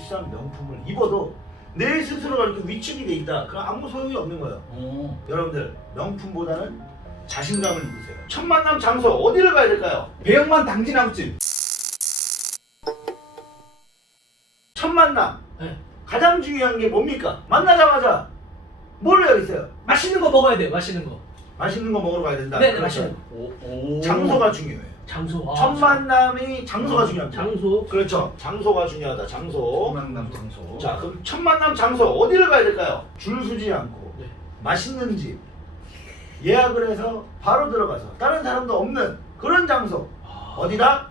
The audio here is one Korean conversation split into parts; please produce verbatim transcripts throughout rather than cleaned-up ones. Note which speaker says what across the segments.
Speaker 1: 비싼 명품을 입어도 내 스스로가 이렇게 위축이 돼 있다. 그럼 아무 소용이 없는 거예요.
Speaker 2: 오.
Speaker 1: 여러분들 명품보다는 자신감을 입으세요. 첫 만남 장소 어디를 가야 될까요?
Speaker 2: 배영만 당진아웃집.
Speaker 1: 첫 만남
Speaker 3: 네.
Speaker 1: 가장 중요한 게 뭡니까? 만나자마자 뭘 해야겠어요?
Speaker 3: 맛있는 거 먹어야 돼. 맛있는 거.
Speaker 1: 맛있는 거 먹으러 가야 된다.
Speaker 3: 네,
Speaker 1: 그렇죠.
Speaker 3: 맛있는 거.
Speaker 2: 오. 오.
Speaker 1: 장소가 중요해요.
Speaker 3: 장소. 아,
Speaker 1: 첫 만남이 장소가 중요합니다.
Speaker 3: 장소.
Speaker 1: 그렇죠. 장소가 중요하다. 장소.
Speaker 2: 만남 장소.
Speaker 1: 자, 그럼 첫 만남 장소 어디를 가야 될까요? 줄 서지 않고
Speaker 3: 네.
Speaker 1: 맛있는 집 예약을 해서 바로 들어가서 다른 사람도 없는 그런 장소.
Speaker 3: 아.
Speaker 1: 어디다?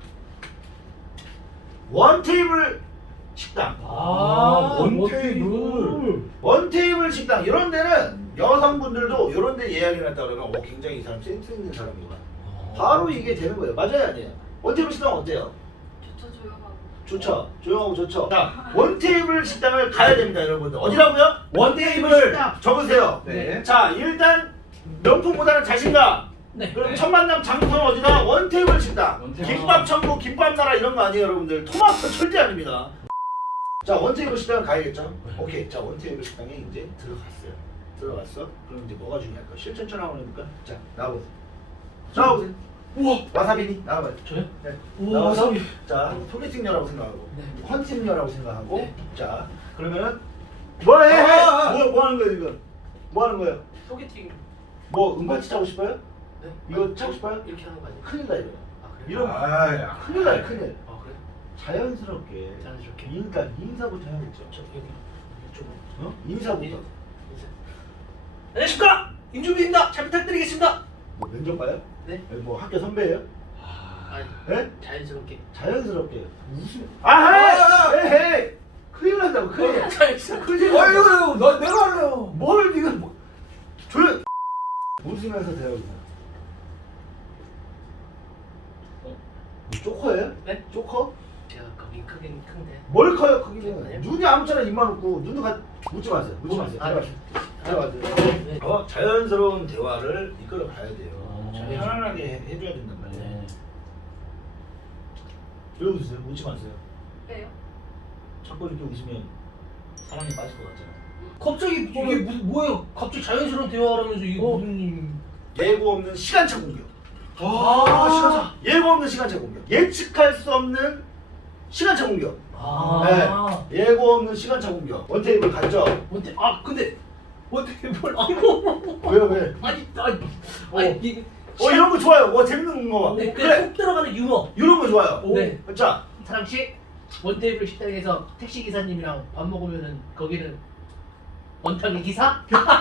Speaker 1: 원테이블 식당.
Speaker 3: 아,
Speaker 2: 원테이블.
Speaker 1: 원테이블 식당 이런 데는 여성분들도 이런 데 예약해놨다 그러면 오, 굉장히 이 사람 센스 있는 사람이구나. 바로 이게 되는 거예요. 맞아요, 아니에요? 원테이블 식당 어때요?
Speaker 4: 좋죠, 조용하고.
Speaker 1: 좋죠. 조용하고 좋죠. 자, 원테이블 식당을 가야 됩니다, 여러분들. 어디라고요?
Speaker 2: 원테이블.
Speaker 1: 적으세요.
Speaker 2: 네.
Speaker 1: 자, 일단 명품보다는 자신감.
Speaker 3: 네.
Speaker 1: 그럼
Speaker 2: 네.
Speaker 1: 첫 만남 장소는 어디다? 원테이블 식당.
Speaker 2: 원테이블.
Speaker 1: 김밥 천국, 김밥 나라 이런 거 아니에요, 여러분들. 토마토 절대 아닙니다. 자, 원테이블 식당 가야겠죠?
Speaker 3: 네.
Speaker 1: 오케이. 자, 원테이블 식당에 이제 들어갔어요. 들어갔어? 그럼 이제 뭐가 중요할까? 실천처럼 한번 해볼까? 자, 나와보세요. 나와보세요.
Speaker 3: 우와.
Speaker 1: 와사비니 나와봐요.
Speaker 3: 저요?
Speaker 1: 네.
Speaker 3: 우와,
Speaker 1: 나와서
Speaker 3: 와사비.
Speaker 1: 자, 소개팅녀라고 생각하고
Speaker 3: 네.
Speaker 1: 헌팅녀라고 생각하고
Speaker 3: 네.
Speaker 1: 자, 그러면은 뭐 해?
Speaker 2: 아, 아,
Speaker 1: 뭐, 뭐 하는 거예요 지금? 뭐 하는 거예요?
Speaker 3: 소개팅.
Speaker 1: 뭐 은바치 차고 싶어요?
Speaker 3: 네.
Speaker 1: 이거 차고 싶어요?
Speaker 3: 이렇게 하는 거 아니에요?
Speaker 1: 큰일 나 이거.
Speaker 3: 아, 그래요?
Speaker 1: 이런
Speaker 2: 아, 야.
Speaker 1: 큰일 나요 큰일.
Speaker 3: 아, 그래?
Speaker 1: 자연스럽게
Speaker 3: 자연스럽게.
Speaker 1: 일단 인사부터 해야겠죠.
Speaker 3: 저 여기 이쪽으로.
Speaker 1: 어? 인사부터.
Speaker 3: 인사. 안녕하십니까? 임준비입니다. 잘 부탁드리겠습니다.
Speaker 1: 뭐 면접 봐요?
Speaker 3: 네.
Speaker 1: 뭐 학교 선배예요?
Speaker 3: 아니,
Speaker 1: 네?
Speaker 3: 자연스럽게.
Speaker 1: 자연스럽게 무슨? 아 해! 해! 해! 큰일 난다고 큰일.
Speaker 3: 자연스럽게.
Speaker 1: 큰일 난다고.
Speaker 2: 어이구, 너 내가 할래요.
Speaker 1: 뭘 지금 뭐 조용. 웃으면서 대화해보세요. 뭐 쪼커예요?
Speaker 3: 네?
Speaker 1: 쪼커?
Speaker 3: 제가 겁이 크긴 큰데.
Speaker 1: 뭘 커요 크기는?
Speaker 3: 아니요.
Speaker 1: 눈이 아무렇잖아 입만 웃고 눈도 가 묻지 마세요. 묻지
Speaker 3: 어,
Speaker 1: 마세요.
Speaker 3: 아,
Speaker 1: 들어가세요. 들어가세요.
Speaker 3: 네.
Speaker 1: 어 자연스러운 대화를 이끌어 가야 돼요.
Speaker 3: 어.
Speaker 1: 편안하게 해- 해줘야 된단 말이에요.
Speaker 3: 네.
Speaker 1: 왜 웃으세요? 웃지 마세요.
Speaker 4: 왜요?
Speaker 1: 자꾸 이렇게 웃으면 사랑에 빠질 것 같잖아요.
Speaker 3: 갑자기 이게 무슨 뭐예요? 갑자기 자연스러운 대화하면서 이게
Speaker 1: 어.
Speaker 3: 무슨
Speaker 1: 예고 없는 시간차 공격.
Speaker 3: 아,
Speaker 1: 시간차. 예고 없는 시간차 공격. 예측할 수 없는 시간차 공격.
Speaker 3: 아.
Speaker 1: 네. 예고 없는 시간차 공격. 원테이블 갔죠?
Speaker 3: 어때? 아 근데 어떻게 뭘 아이고
Speaker 1: 왜요 왜?
Speaker 3: 아니 아니
Speaker 1: 어.
Speaker 3: 아니 이게
Speaker 1: 어 이런 거 좋아요. 와 재밌는 거 봐.
Speaker 3: 네,
Speaker 1: 그래.
Speaker 3: 그래 속 들어가는 유머.
Speaker 1: 이런 거 좋아요.
Speaker 3: 네.
Speaker 1: 자,
Speaker 3: 사랑 씨 원테이블 식당에서 택시 기사님이랑 밥 먹으면은 거기는 원탁의 기사?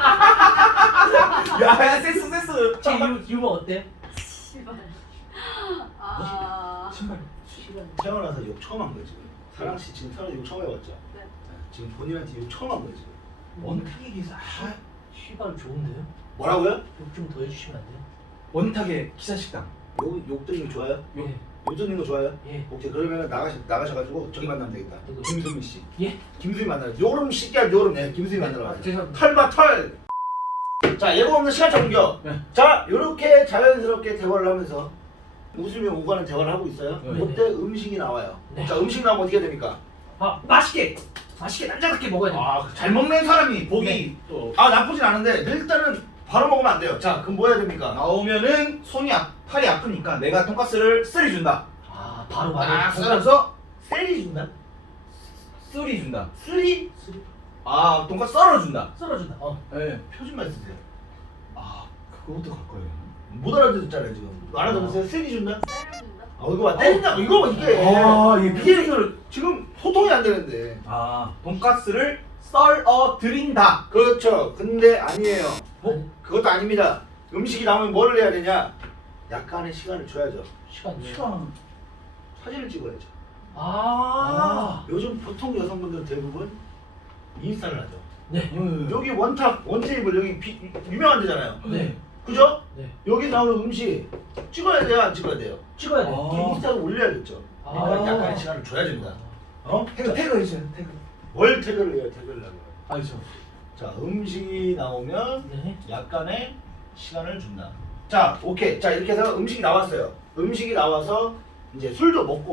Speaker 2: 야, 야, 센스 센스.
Speaker 3: 제 유, 유머 어때요?
Speaker 4: 씨발. 아.
Speaker 2: 신발.
Speaker 3: 시간.
Speaker 1: 태어나서 욕 처음 한 거지. 사랑 씨 지금 태어나서 욕 처음 해봤죠?
Speaker 4: 네.
Speaker 1: 지금 본인한테 욕 처음 한 거지.
Speaker 2: 원탁의 기사. 아,
Speaker 3: 시간 좋은데요?
Speaker 1: 뭐라고요?
Speaker 3: 욕 좀 더 해주시면 안 돼요?
Speaker 2: 원탁의 기사 식당.
Speaker 1: 욕, 욕 듣는 거 좋아요?
Speaker 3: 예.
Speaker 1: 욕 듣는 거 좋아요?
Speaker 3: 예.
Speaker 1: 오케이 그러면 나가셔, 나가셔가지고 저기 만나면 되겠다.
Speaker 3: 누구?
Speaker 1: 김수민 씨.
Speaker 3: 예.
Speaker 1: 김수민 만나요. 요름 씨끼야 요름 네 김수민 만나러
Speaker 3: 아,
Speaker 1: 가세요.
Speaker 3: 죄송합니다.
Speaker 1: 털봐 털. 자 예고 없는 시간차 공격.
Speaker 2: 네.
Speaker 1: 자 요렇게 자연스럽게 대화를 하면서 웃으며 오가는 대화를 하고 있어요.
Speaker 2: 네.
Speaker 1: 그때 음식이 나와요.
Speaker 3: 네.
Speaker 1: 자 음식 나오면 어떻게 됩니까?
Speaker 3: 아 맛있게 맛있게 남자답게 먹어야 돼.
Speaker 2: 아, 잘 먹는 사람이 복이
Speaker 3: 네.
Speaker 2: 또
Speaker 1: 아 나쁘진 않은데 일단은 바로 먹으면 안 돼요. 자 그럼 뭐 해야 됩니까?
Speaker 2: 나오면은 손이 아, 팔이 아프니까 내가 돈가스를 쓰리 준다.
Speaker 3: 아 바로
Speaker 2: 아,
Speaker 3: 말해.
Speaker 2: 썰어서
Speaker 1: 세리 준다?
Speaker 2: 쓰리 준다.
Speaker 1: 쓰리?
Speaker 2: 아, 돈가스 썰어 준다.
Speaker 3: 썰어준다. 어.
Speaker 2: 예.
Speaker 1: 표준말 쓰세요.
Speaker 2: 아, 그것도 갈 거예요.
Speaker 1: 못 알아듣잖아요 지금. 알아들으세요? 세리 준다?
Speaker 4: 때려준다?
Speaker 1: 아 이거 봐 때린다고 이거 봐 이게.
Speaker 2: 아, 이게
Speaker 1: 이게 지금 소통이 안 되는데.
Speaker 2: 아, 돈가스를 썰어 드린다.
Speaker 1: 그렇죠. 근데 아니에요.
Speaker 3: 어?
Speaker 1: 그것도 아닙니다. 음식이 나오면 뭐를 해야 되냐? 약간의 시간을 줘야죠.
Speaker 3: 시간 왜?
Speaker 2: 시간.
Speaker 1: 사진을 찍어야죠.
Speaker 3: 아.
Speaker 1: 요즘 보통 여성분들은 대부분 인스타를 하죠.
Speaker 3: 네.
Speaker 2: 음.
Speaker 1: 여기 원탑, 원테이블 여기 비, 유명한 데잖아요.
Speaker 3: 네.
Speaker 1: 그죠?
Speaker 3: 네.
Speaker 1: 여기 나오는 음식 찍어야 돼요? 안 찍어야 돼요?
Speaker 3: 찍어야 돼.
Speaker 2: 아.
Speaker 1: 인스타로 올려야겠죠. 그러니까 약간의 시간을 줘야 됩니다. 어?
Speaker 2: 태그 태그 해주세요. 태그.
Speaker 1: 월 태그를 해요, 태그를 하고.
Speaker 2: 아니죠.
Speaker 1: 자, 음식이 나오면
Speaker 3: 네.
Speaker 1: 약간의 시간을 준다. 자, 오케이. 자, 이렇게 해서 음식이 나왔어요. 음식이 나와서 이제 술도 먹고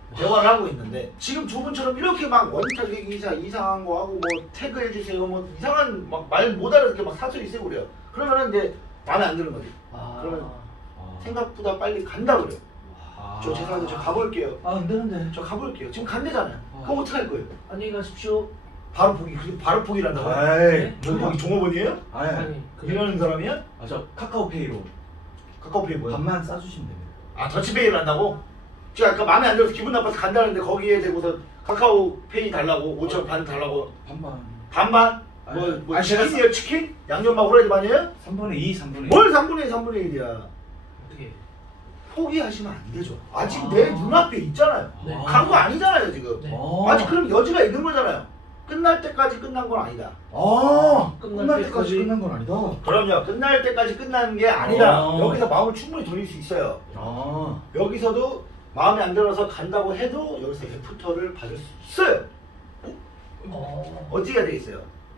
Speaker 1: 대화를 하고 있는데 지금 두 분처럼 이렇게 막 원탁 이사 이상한 거 하고 뭐 태그 해주세요 뭐 이상한 막 말 못 알아듣게 막 사투리 쓰고 그래요. 그러면은 이제 마음에 안 드는 거지.
Speaker 3: 아.
Speaker 1: 그러면 생각보다 빨리 간다 그래요.
Speaker 2: 아.
Speaker 1: 저 죄송한데 저 가볼게요.
Speaker 2: 아, 안 되는데.
Speaker 1: 저 가볼게요. 지금 간대잖아요.
Speaker 2: 아.
Speaker 1: 그럼 어떻게 할 거예요?
Speaker 3: 안녕히 가십시오.
Speaker 1: 바로 포기. 그게 바로 포기란다고?
Speaker 2: 아이,
Speaker 1: 종업원이 종업원이에요?
Speaker 2: 아니,
Speaker 3: 아니 그
Speaker 1: 이러는 사람이야?
Speaker 2: 아, 저 카카오페이로
Speaker 1: 카카오페이 뭐야?
Speaker 2: 반만 싸주시면 됩니다.
Speaker 1: 아 더치페이를 한다고? 제가 아까 마음에 안 들어서 기분 나빠서 간다는데 거기에 대고서 카카오페이 달라고 오천 반 달라고
Speaker 2: 반반.
Speaker 1: 반반?
Speaker 2: 아니,
Speaker 1: 뭐, 뭐
Speaker 2: 아니, 제가
Speaker 1: 치킨이에요 치킨? 양념밥 후라이드 반이에요?
Speaker 2: 삼분의 이, 삼분의 일.
Speaker 1: 뭘 삼분의 일 삼분의 일이야.
Speaker 3: 어떻게?
Speaker 1: 포기하시면 안 되죠. 아직
Speaker 3: 아.
Speaker 1: 내 눈앞에 있잖아요.
Speaker 3: 네.
Speaker 1: 간 거 아니잖아요 지금.
Speaker 3: 네.
Speaker 2: 아.
Speaker 1: 아직 그럼 여지가 있는 거잖아요. 끝날 때까지 끝난 건 아니다.
Speaker 2: 아,
Speaker 3: 끝날
Speaker 2: 끝날
Speaker 3: 때까지
Speaker 2: 때까지 끝난 건 아니다.
Speaker 1: 그럼요. 끝날 때까지 끝나는 게 아니다.
Speaker 2: 어.
Speaker 1: 여기서 마음을 충분히 돌릴 수 있어요.
Speaker 2: 아,
Speaker 1: 여기서도 마음에 안 들어서 간다고 해도 여기서 애프터를 받을 수 있어요.
Speaker 3: 어.
Speaker 1: 어떻게 해야 되겠어요?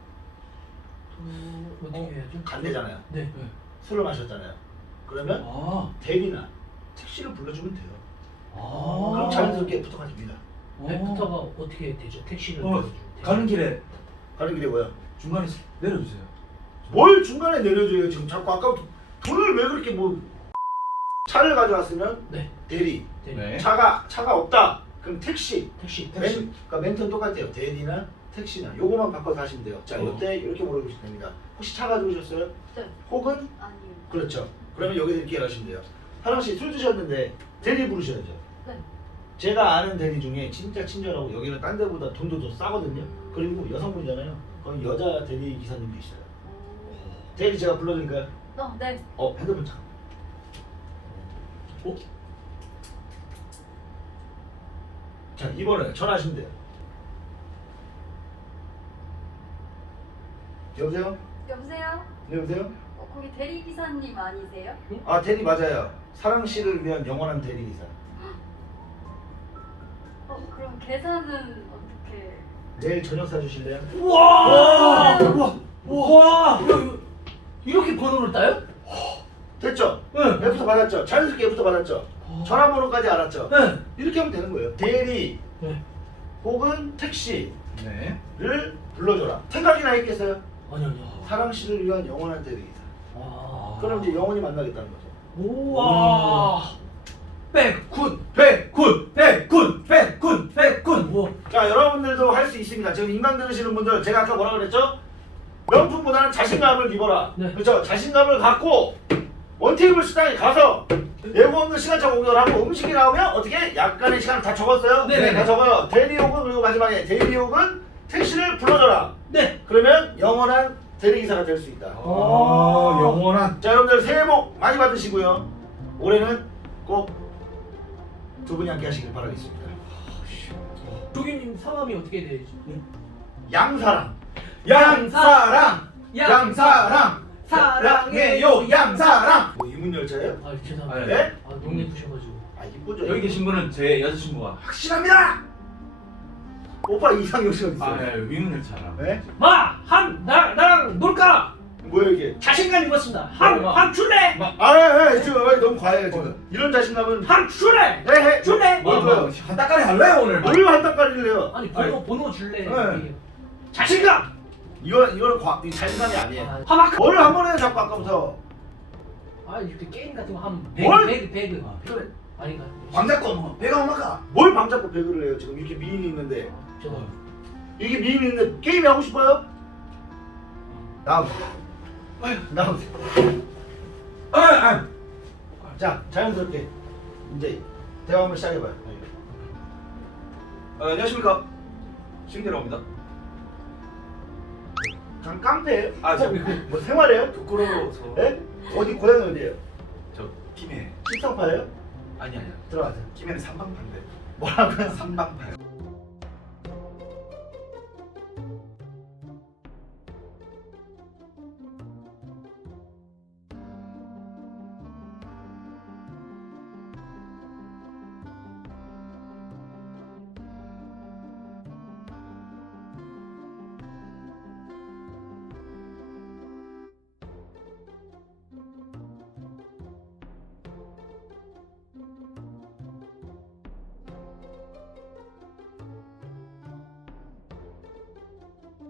Speaker 3: 어, 어떻게 해야죠?
Speaker 1: 간대잖아요.
Speaker 3: 네.
Speaker 1: 술을 마셨잖아요. 그러면
Speaker 2: 아,
Speaker 1: 대리나 택시를 불러주면 돼요.
Speaker 2: 아.
Speaker 1: 그럼 자연스럽게 애프터가 됩니다.
Speaker 3: 애프터가 어떻게 되죠? 택시를
Speaker 2: 어,
Speaker 3: 불러주면
Speaker 2: 가는 길에
Speaker 1: 가는 길에 뭐야?
Speaker 2: 중간에 내려주세요.
Speaker 1: 뭘 중간에 내려줘요 지금 자꾸 아까부터 돈을 왜 그렇게 뭐 차를 가져왔으면
Speaker 3: 네.
Speaker 1: 대리
Speaker 3: 네.
Speaker 2: 네.
Speaker 1: 차가 차가 없다 그럼 택시
Speaker 3: 택시.
Speaker 2: 택시.
Speaker 1: 멘, 그러니까 멘트는 똑같아요. 대리나 택시나 요거만 바꿔서 하시면 돼요. 자
Speaker 2: 어.
Speaker 1: 이때 이렇게 물어보시면 됩니다. 혹시 차 가져오셨어요?
Speaker 4: 네.
Speaker 1: 혹은
Speaker 4: 아니요.
Speaker 1: 그렇죠. 그러면 여기서 이렇게 하시면 돼요. 하랑 씨 술 드셨는데 대리 부르셔야죠.
Speaker 4: 네.
Speaker 1: 제가 아는 대리 중에 진짜 친절하고 여기는 딴 데보다 돈도 더 싸거든요. 그리고 여성분이잖아요. 그럼 여자 대리 기사님도 있어요. 대리 제가 불러드릴까요?
Speaker 4: 어, 네.
Speaker 1: 어 핸드폰 잠깐.
Speaker 3: 어?
Speaker 1: 자 이번에 전화하시면 돼요. 여보세요?
Speaker 4: 여보세요?
Speaker 1: 네 여보세요?
Speaker 4: 어, 거기 대리 기사님 아니세요?
Speaker 1: 아 대리 맞아요. 사랑 씨를 위한 영원한 대리 기사.
Speaker 4: 어, 그럼 계산은 어떻게?
Speaker 1: 내일 저녁 사주실래요?
Speaker 3: 우와!
Speaker 2: 우와, 우와.
Speaker 3: 이거- 이렇게 번호를 따요?
Speaker 1: 됐죠?
Speaker 3: 응.
Speaker 1: 애프터 받았죠? 자연스럽게 애프터 받았죠? 전화번호까지 알았죠?
Speaker 3: 네.
Speaker 1: 이렇게 하면 되는 거예요. 대리
Speaker 3: 네.
Speaker 1: 혹은 택시를
Speaker 2: 네.
Speaker 1: 불러줘라. 생각이나 했겠어요?
Speaker 3: 아니 아니요.
Speaker 1: 사랑 씨를 위한 영원한 대리 기사.
Speaker 3: 아.
Speaker 1: 그럼 이제 영원히 만나겠다는 거죠.
Speaker 3: 우와. 백군.
Speaker 2: 백군, 백군, 백군, 백군.
Speaker 3: 우와.
Speaker 1: 자 여러분들도 할 수 있습니다. 지금 인강 들으시는 분들 제가 아까 뭐라 그랬죠? 명품보다는 자신감을 입어라.
Speaker 3: 네.
Speaker 1: 그렇죠? 자신감을 갖고 원테이블 식당에 가서 예고 없는 시간차 공격을 하고 음식이 나오면 어떻게? 약간의 시간을 다 적었어요?
Speaker 3: 네네.
Speaker 1: 다 적어요. 대리혹은 그리고 마지막에 대리혹은 택시를 불러줘라.
Speaker 3: 네.
Speaker 1: 그러면 영원한 대리기사가 될 수 있다.
Speaker 2: 아, 영원한.
Speaker 1: 자 여러분들 새해 복 많이 받으시고요. 올해는 꼭 두 분이 함께 하시길 바라겠습니다.
Speaker 3: 조기님 성함이 어떻게 되죠?
Speaker 1: 양사랑.
Speaker 2: 양사랑, 양사랑, 사랑해요, 양사랑.
Speaker 1: 뭐 이문열차예요?
Speaker 3: 아 죄송합니다.
Speaker 2: 아,
Speaker 1: 네?
Speaker 3: 아 너무 예쁘셔가지고.
Speaker 1: 아 이쁘죠?
Speaker 2: 여기 계신 분은 제 여자친구가 확실합니다.
Speaker 1: 오빠 이상형 씨 어디 있어요?
Speaker 2: 아, 네, 위문열차랑.
Speaker 1: 네?
Speaker 3: 마! 한! 나, 나랑 놀까?
Speaker 1: 뭐야 이게?
Speaker 3: 자신감 입었습니다. 한!
Speaker 2: 마.
Speaker 3: 한 줄래!
Speaker 1: 아, 예, 예, 지금 왜 너무 과해요 지금. 이런 자신감은
Speaker 3: 한 줄래!
Speaker 1: 네, 해.
Speaker 3: 줄래!
Speaker 1: 뭘 줘요?
Speaker 2: 한 따까리 할래요 오늘?
Speaker 1: 뭘 한따까리를 해요?
Speaker 3: 아니 번호 번호 줄래?
Speaker 1: 네.
Speaker 3: 이게. 자신감!
Speaker 1: 이건 이거는 과, 이 자신감이 아니에요.
Speaker 3: 아, 하마크!
Speaker 1: 뭘 한 번 해요 자꾸 아까부터.
Speaker 3: 아 이렇게 게임 같은 거 하면
Speaker 1: 뭘?
Speaker 3: 배그 배그 배그.
Speaker 2: 아,
Speaker 1: 그래.
Speaker 3: 아닌가?
Speaker 2: 광자권 뭐 배가 엄마가.
Speaker 1: 뭘 방잡고 배그를 해요 지금 이렇게 미인이 있는데.
Speaker 3: 저
Speaker 1: 이게 미인이 있는데 게임이 하고 싶어요? 나오세요. 나오세요.
Speaker 2: 아, 아.
Speaker 1: 자 자연스럽게 이제 대화 한번 시작해봐요.
Speaker 2: 어, 안녕하십니까? 신기라고입니다.
Speaker 1: 강 깡패예요?
Speaker 2: 아, 저
Speaker 1: 뭐 생활해요?
Speaker 2: 부끄러워서.
Speaker 1: 예? 어디 고향이 어디예요?
Speaker 2: 저 김해.
Speaker 1: 식성파예요?
Speaker 2: 아니 아니요.
Speaker 1: 들어가세요.
Speaker 2: 김해는 삼방파인데.
Speaker 1: 뭐라고요?
Speaker 2: 삼방파요.